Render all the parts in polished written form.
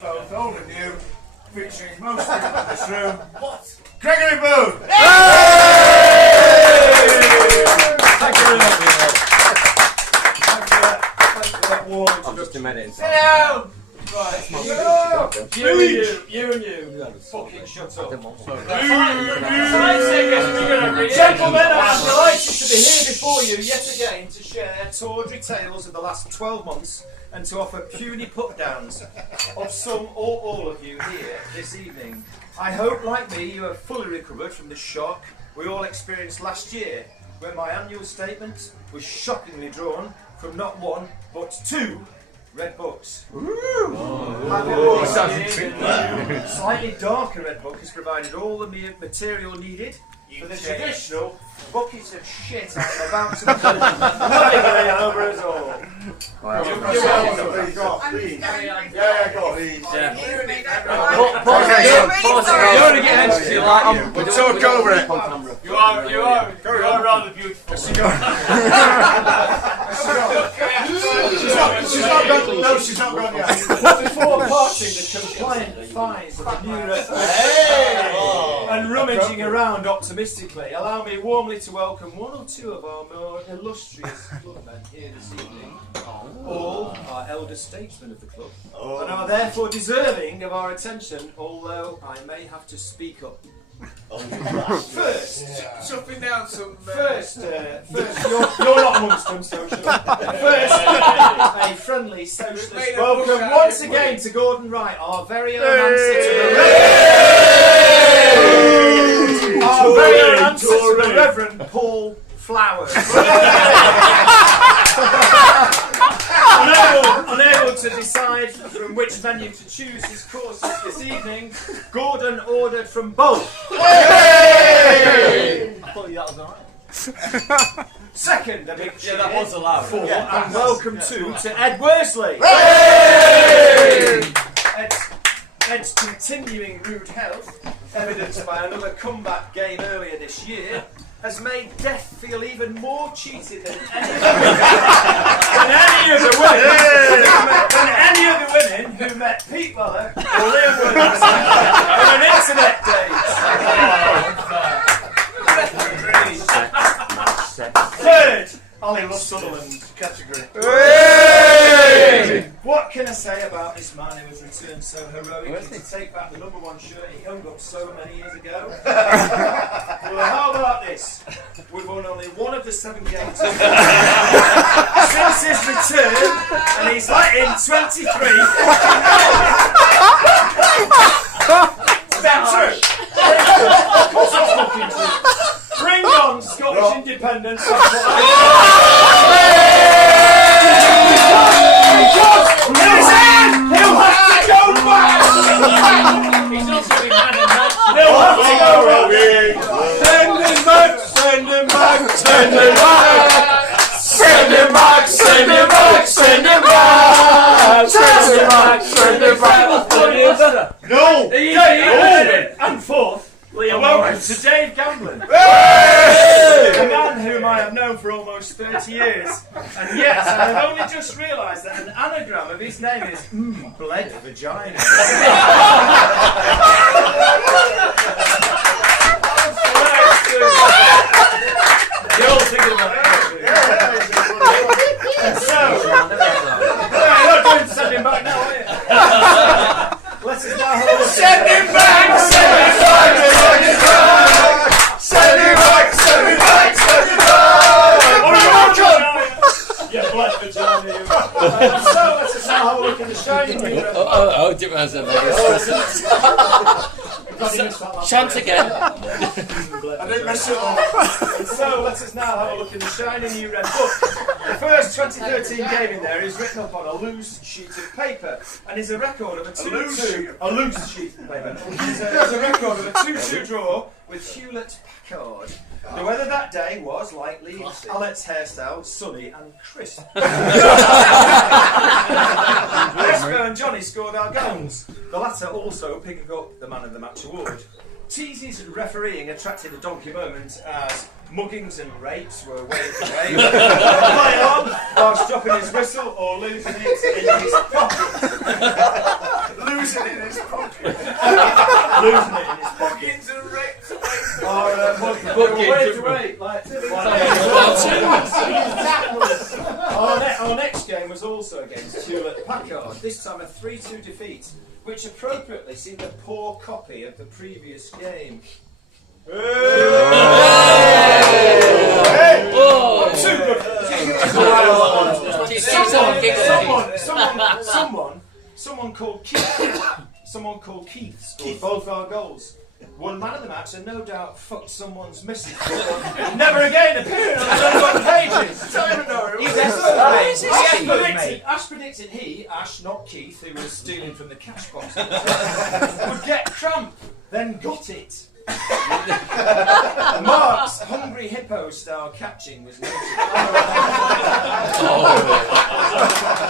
Both old and new, featuring most people in this room. What? Gregory Booth! Thank you very much. I'm just a minute. Hello! Right, you and you. Fucking shut up. Gentlemen, I'm delighted to be here before you yet again to share tawdry tales of the last 12 months and to offer puny put-downs of some or all of you here this evening. I hope, like me, you have fully recovered from the shock we all experienced last year, when my annual statement was shockingly drawn from not one, but two red books. Slightly darker red book has provided all the material needed for the traditional buckets of shit I'm about to put over us all. We'll talk over it. You are rather beautiful. She's not gone. No, she's not gone yet. Before parting the compliant thighs of the new and rummaging around optimistically, allow me warmly to welcome one or two of our more illustrious clubmen here this evening. All are elder statesmen of the club and are therefore deserving of our attention, although I may have to speak up. First, Chopping down some. First, you're not amongst them, so sure. First, a friendly socialist welcome once again to Gordon Wright, our very own answer to the Reverend Paul Flowers. Unable to decide from which venue to choose his courses this evening, Gordon ordered from both. I thought that was alright. Second, a big cheer that was allowed. For, and welcome to Ed Worsley. Ed's continuing rude health, evidenced by another comeback game earlier this year, has made death feel even more cheated than any of the women who met Pete Muller or Liam Williams on an internet date. Third, Alex Sutherland category. What can I say about this man who has returned so heroically to take back the #1 shirt he hung up so many years ago? Well, how about this? We've won only one of the 7 games since his return, and he's let in 23. Damn true. Bring on Scottish independence. He'll have to go back! He's not doing man and man. He'll have to go back! Send him back! Send him back! Send him back! Send him back! Send him back! Send him back! Send him back! Send him back! No! And fourth, welcome to Dave Gamblin. A man whom I have known for almost 30 years. And yes, I have only just realised that an anagram of his name is bled vagina. You're all thinking about it. And so, you're not going to send him back now, are you? Let us now have a look. Send him back! Send him back! Send him back! Send him back! Send him back! Oh, you bled vagina, you. So, let us now have a look at the shining mirror. Oh, didn't realize that. Chant again. I didn't mess it up. So let us now have a look in the shiny new red book. The first 2013 game in there is written up on a loose sheet of paper and is a record of a 2-2. A loose sheet of paper. Is a record of a 2-2 draw with Hewlett-Packard. The weather that day was, like Lee Allet's hairstyle, sunny and crisp. Esper and Johnny scored our goals, the latter also picking up the Man of the Match award. Tease's refereeing attracted a donkey moment as muggings and rapes were waved away. Play on whilst dropping his whistle or losing it in his pocket. this time a 3-2 defeat, which appropriately seemed a poor copy of the previous game. Someone called Keith scored both our goals. One man of the match and no doubt fucked someone's missus. Never again appearing on the pages. Ash predicted Ash, not Keith, who was stealing from the cash box, would get cramp, then got it. Mark's hungry hippo style catching was noted.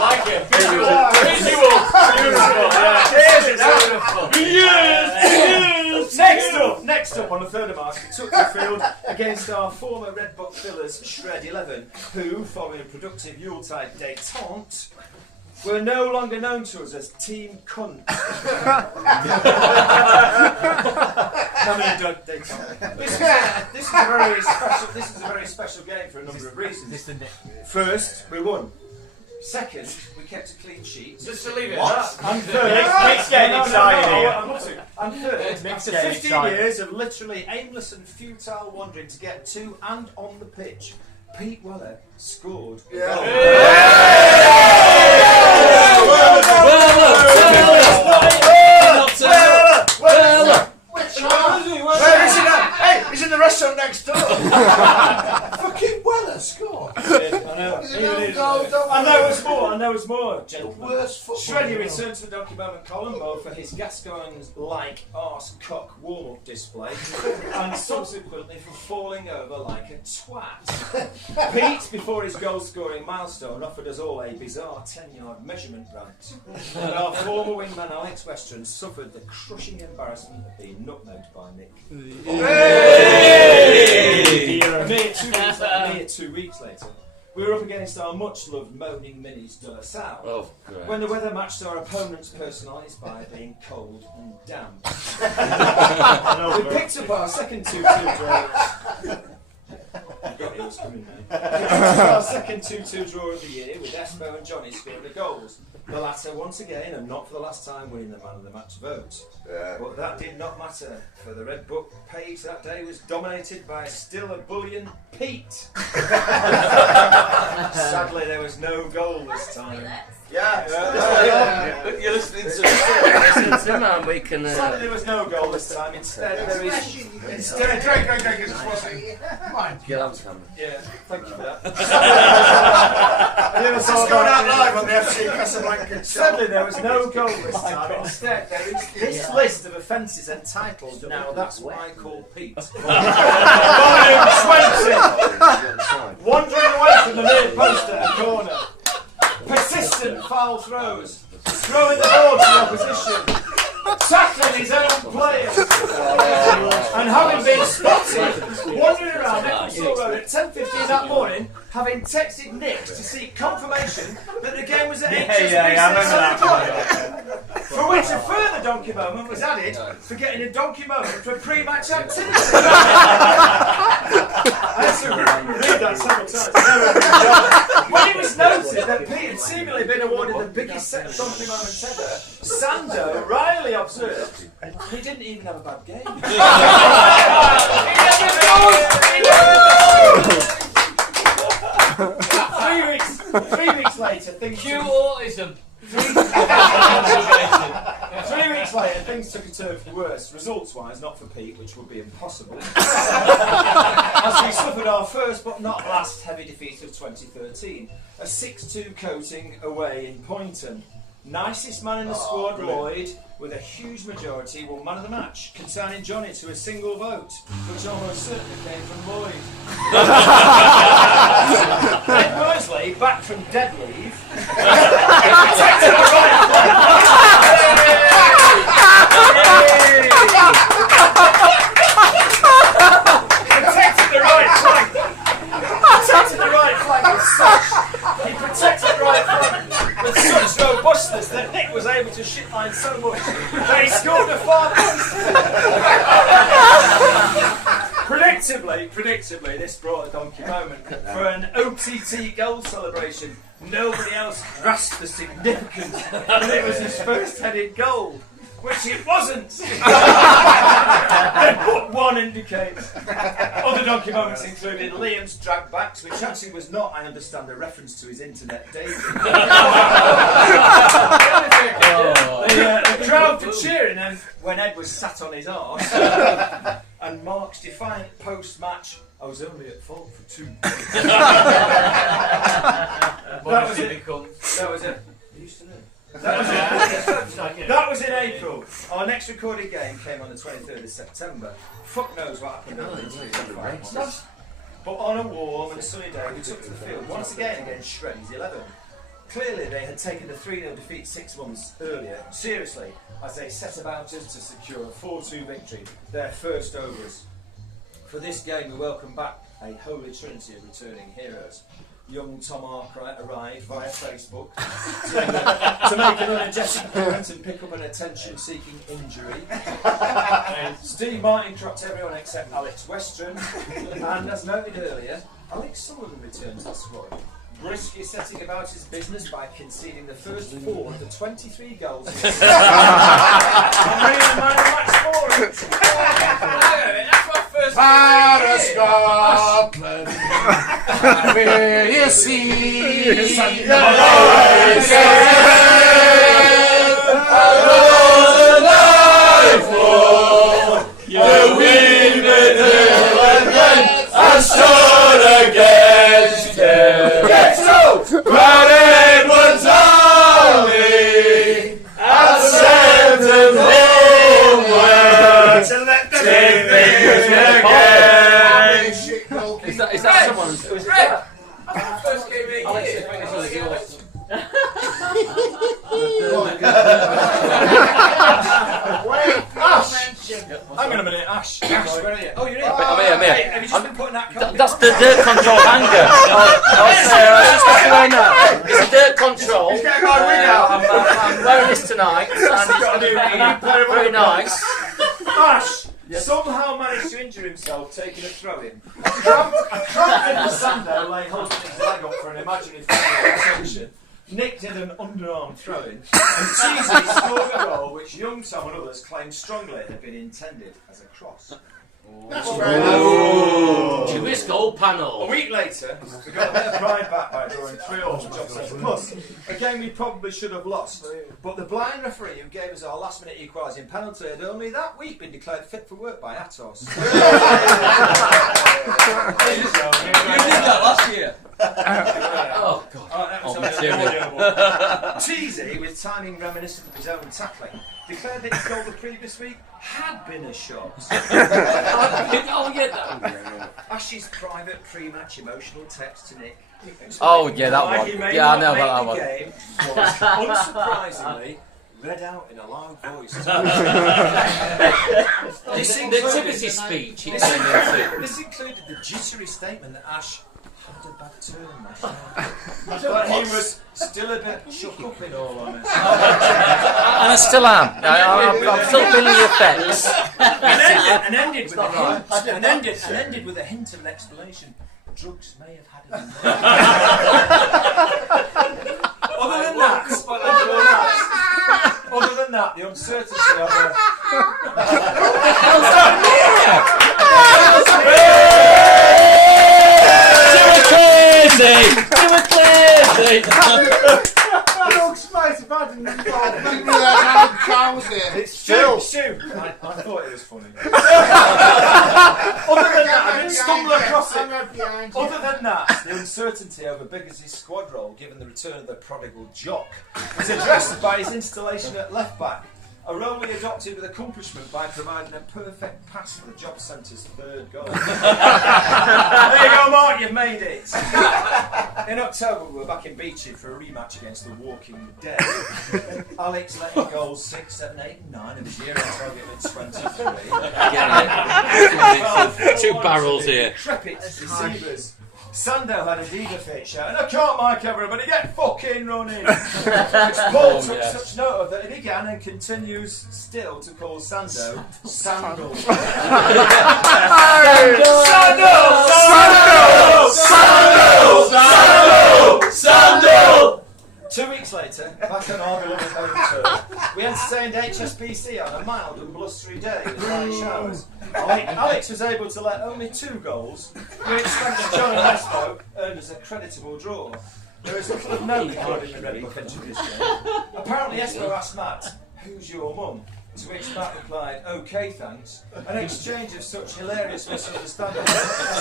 Like it. Next up on the 3rd of March, we took the field against our former Red Box fillers, Shred 11, who, following a productive Yuletide détente, were no longer known to us as Team Cunt. This is a very special game for a number of reasons. First, we won. Second, we kept a clean sheet. Just to leave it. And third, after 15 years of literally aimless and futile wandering to get to and on the pitch, Pete Weller scored. Where is he now? Hey, he's in the restaurant next door. Fucking Weller scored. I know it's more, gentlemen. Shreddy returned to the Donkey Moment column both for his Gascoigne-like arse cock warm-up display and subsequently for falling over like a twat. Pete, before his goal-scoring milestone, offered us all a bizarre 10-yard measurement rant. And our former wingman Alex Western suffered the crushing embarrassment of being nutmegged by Nick. A mere 2 weeks later, we were up against our much-loved moaning minis de La Salle, when the weather matched our opponent's personalities by being cold and damp. We picked up our second 2-2 draw. It was coming now. We picked up our second 2-2 draw of the year with Espo and Johnny scoring the goals. The latter once again, and not for the last time, winning the man of the match vote. But that did not matter, for the Red Book page that day was dominated by still a bullion Pete. Sadly, there was no goal this time. You're listening to him, and we can. Sadly, there was no goal this time. Instead, there is. Drake is crossing. Get on camera. Yeah, thank you for that. It's going out live on the FC Casablanca. Sadly, there was no goal this time. Instead, there is this list of offences entitled "Now That's What I Call Pete." Volume 20. Wandering away from the near post at a corner. Persistent foul throws. Throwing the ball to the opposition. Tackling his own players. And having been spotted wandering around Ecclesall Road at 10:15 that morning, having texted Nick to seek confirmation that the game was at HSBC 7 o'clock. For which a further donkey moment was added for getting a donkey moment for pre-match activity. I had to read that several times. When it was noted that Pete had seemingly been awarded the biggest set of donkey moments ever, Sando wryly observed he didn't even have a bad game. 3 weeks later, things autism. 3 weeks later, things took a turn for the worse. Results-wise, not for Pete, which would be impossible. As we suffered our first but not last heavy defeat of 2013, a 6-2 coating away in Poynton. Nicest man in the squad, Lloyd, with a huge majority, won man of the match, consigning Johnny to a single vote, which almost certainly came from Lloyd. Ed Worsley, back from dead leave, protected the right flank. Protected the right flank. Protected the right flank with such. He protected the right flank with such robustness that Nick was able to shitline so much that he scored a far Predictably, this brought a donkey moment for an OTT goal celebration nobody else grasped the significance that it was his first headed goal, which it wasn't. Then book 1 indicates. Other donkey moments included Liam's dragbacks, which actually was not, I understand, a reference to his internet dating. The crowd were cheering and when Ed was sat on his arse. And Mark's defiant post-match, I was only at fault for 2. That was it. That was it. You used to know. That was in April. Our next recorded game came on the 23rd of September. Fuck knows what happened over the 2 But on a warm and sunny day, we took to the field once again against Shreddy's 11. Clearly, they had taken the 3-0 defeat 6 months earlier seriously as they set about us to secure a 4-2 victory, their first overs. For this game, we welcome back a holy trinity of returning heroes. Young Tom Arkwright arrived via Facebook to make an energetic appearance and pick up an attention-seeking injury. Steve Martin cropped everyone except Alex Western, and as noted earlier, Alex Sullivan returned to the squad. Briskly setting about his business by conceding the first 4 of the 23 goals. I'm bringing the man of match scoring. That's my first. Para Scotland, where you see the stood against him. Get so! But it was only I sent him homeward to let the fingers again. Is that someone's? Was it that? First game in Hang on a minute, Ash, where are you? Oh, you're in. I'm here. Hey, have you just been putting that coat? That's the dirt control hanger. It's a dirt control. He's getting my wig out. I'm wearing this tonight, and it's very nice. Ash somehow managed to injure himself taking a throw-in. A cramp in the Sando lay holding his leg up for an imaginative sensation. Nick did an underarm throw-in, and Cheesy scored a goal which young Tom and others claimed strongly had been intended as a cross. That's fair enough. Jewish goal panel. A week later, we got a bit of pride back by drawing 3-all from Job Centre Plus, a game we probably should have lost. But the blind referee who gave us our last-minute equalising penalty had only that week been declared fit for work by Atos. You did that last year. Oh God. Cheesy, with timing reminiscent of his own tackling, declared that his goal the previous week had been a shot. Oh yeah. Ash's private pre-match emotional text to Nick. Oh yeah, that why one. he may Yeah, I not know make about the that game was unsurprisingly read out in a loud voice. The nativity speech. He turned into. This included the jittery statement that Ash had a bad turn last night. But he was still a bit shook up in all honesty. And I still am. I'm still feeling the effects. And ended with a hint of an explanation. Drugs may have had an Other than that, the uncertainty of It's Phil. I thought it was funny. Other than that, I didn't stumble across it. Other than that, the uncertainty over Biggs' squad role, given the return of the prodigal Jock, was addressed by his installation at left back. A role he adopted with accomplishment by providing a perfect pass for the Job Centre's third goal. There you go, Mark, you've made it. In October, we were back in Beachy for a rematch against the Walking Dead. Alex let in goals 6, 7, 8, and 9 of his year on target at 23. 2 barrels here. Decrepit deceivers. Sando had a diva fit show, and I can't mic everybody, get fucking running! Which Paul took such note of that he began and continues still to call Sando Sandal. Sandal! 2 weeks later, back on our beloved home turf, we entertained HSBC on a mild and blustery day with light showers. Alex was able to let only 2 goals, which thanks to John and Espo earned us a creditable draw. There is little of note recorded in the Red Book entry this game. Apparently Espo asked Matt, "Who's your mum?" To which Matt replied, "OK, thanks." An exchange of such hilarious misunderstandings.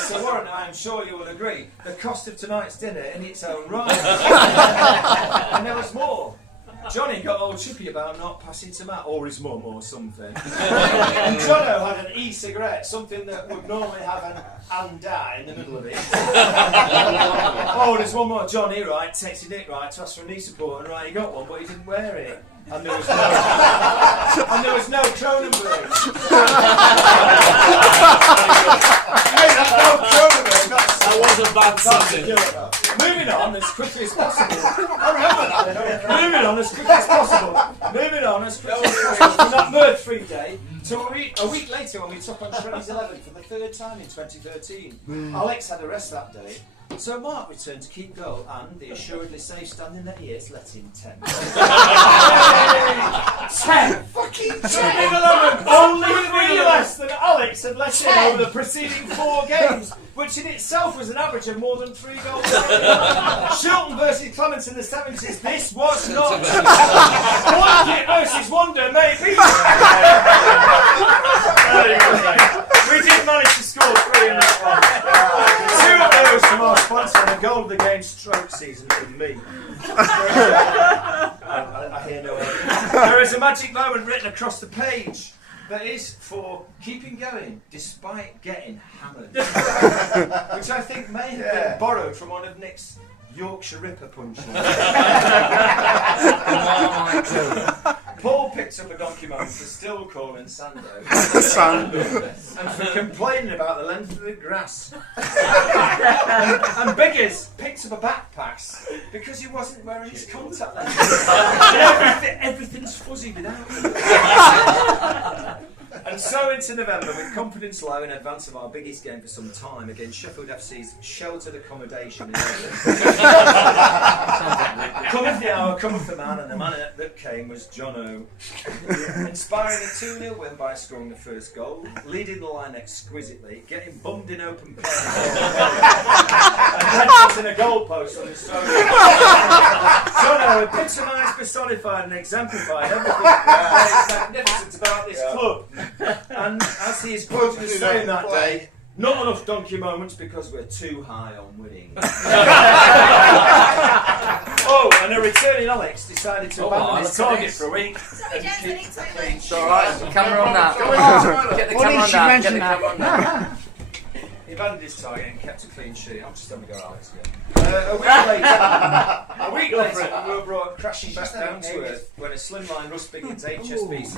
So Warren, I am sure you will agree, the cost of tonight's dinner in its own right. And there was more. Johnny got all chippy about not passing to Matt or his mum or something. And Jono had an e-cigarette, something that would normally have an and in the middle of it. Oh, there's one more. Johnny, right, texted Nick, right, to ask for a knee support, and right, he got one, but he didn't wear it. And there was no Cronenberg. Hey, that's no Cronenberg. That was a bad season. Moving on as quickly as possible. I remember that. Moving on as quickly as possible. Moving on as quickly as possible from that bird-free day to a week later when we took on Shreddy's 11 for the 3rd time in 2013. Alex had a rest that day. So Mark returned to keep goal and the assuredly safe standing that he is let in 10. 10! Fucking 10! 11! Only 3 less than Alex had let in over the preceding 4 games, which in itself was an average of more than 3 goals a game. Shilton versus Clements in the 70s, this was not. One versus Wonder, maybe. We did manage to score 3 in this one. 2 of those from our sponsor and the goal of the game stroke season with me. I hear no evidence. There is a magic moment written across the page that is for keeping going despite getting hammered. Which I think may have been borrowed from one of Nick's Yorkshire Ripper punches. Paul picked up a donkey moment for still calling Sando. And for complaining about the length of the grass. And Biggers picked up a backpack because he wasn't wearing his contact lenses. Everything's fuzzy without it. And so into November, with confidence low in advance of our biggest game for some time against Sheffield FC's sheltered accommodation in England. Cometh the hour, cometh the man, and the man that came was Jono. Inspiring a 2-0 win by scoring the first goal, leading the line exquisitely, getting bummed in open play, and headshot in a goalpost on his solo. Jono epitomised, personified, and exemplified everything that is magnificent about this club. And as he is quoted as saying that day, not enough donkey moments because we're too high on winning. Oh, and a returning Alex decided to abandon his target for a week. Sorry, James, I need to clean It's alright, camera on that. Get the camera on that. Get the camera on that. He abandoned his target and kept a clean sheet. I'm just going to go Alex again. A week later, we were brought crashing back down to earth when a slimline Russ Biggins HSBC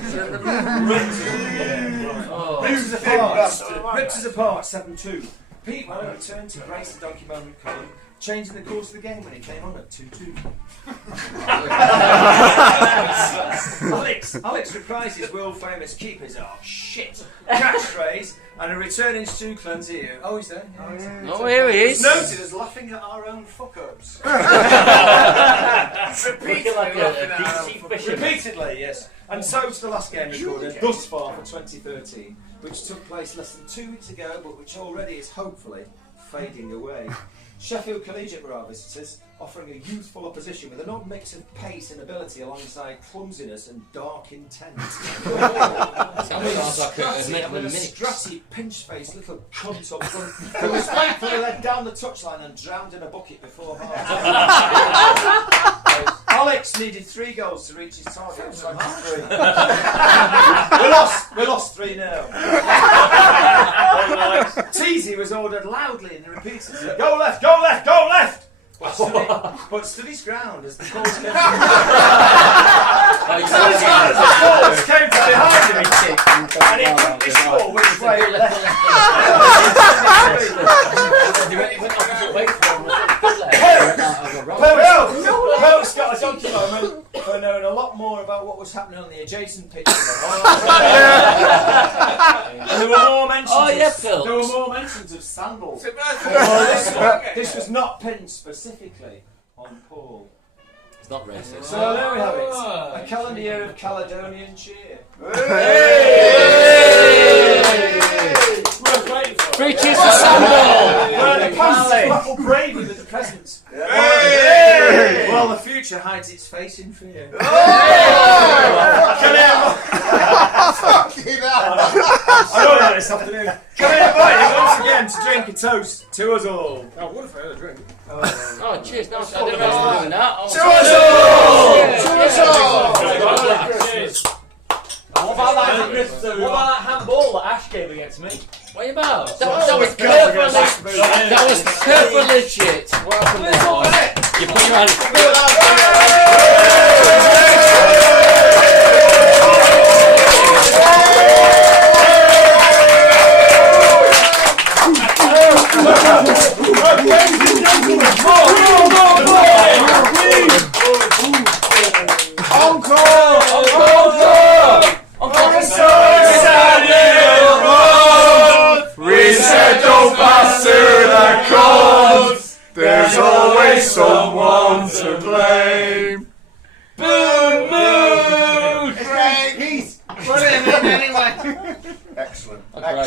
ripped us apart 7-2. Pete Warren returned to grace the donkey moment column, changing the course of the game when he came on at 2-2. Alex reprised his world famous keepers shit catchphrase and a returning Stu Clancy. Oh, he's there. Oh, here he is. Noted as laughing at our own fuck-ups. Repeatedly, yes. And so to the last game recorded thus far for 2013, which took place less than 2 weeks ago, but which already is hopefully fading away. Sheffield Collegiate were our visitors, offering a youthful opposition with an odd mix of pace and ability alongside clumsiness and dark intent. And with a stratty, pinch-faced little cunt up front who was thankfully led down the touchline and drowned in a bucket before half. Alex needed 3 goals to reach his target of 23. We lost 3-0. Teasy was ordered loudly in the repeaters. Go left, go left, go left! But stood his ground as the calls came from behind him, and he couldn't be sure which way left. Pelt's got a donkey moment for knowing a lot more about what was happening on the adjacent pitch. And there were more mentions of sandals. This was not pinned specifically on Paul. It's not racist. So there we have it. A calendar year of Caledonian cheer. Three cheers for Sandal! Well, the past is battle bravely with the present. Well, the future hides its face in fear. Fucking hell! I know that this afternoon. Can I invite you once again to drink a toast to us all? Oh, what if I had a drink? Oh, cheers. No, I didn't know I was doing that. Oh, Cheers! What about that handball that Ash gave against me? What are you about? That was purple legit. What happened there? You put your hand. There's always someone to blame. Boom, boom. He's put him in anyway. Excellent. That's right.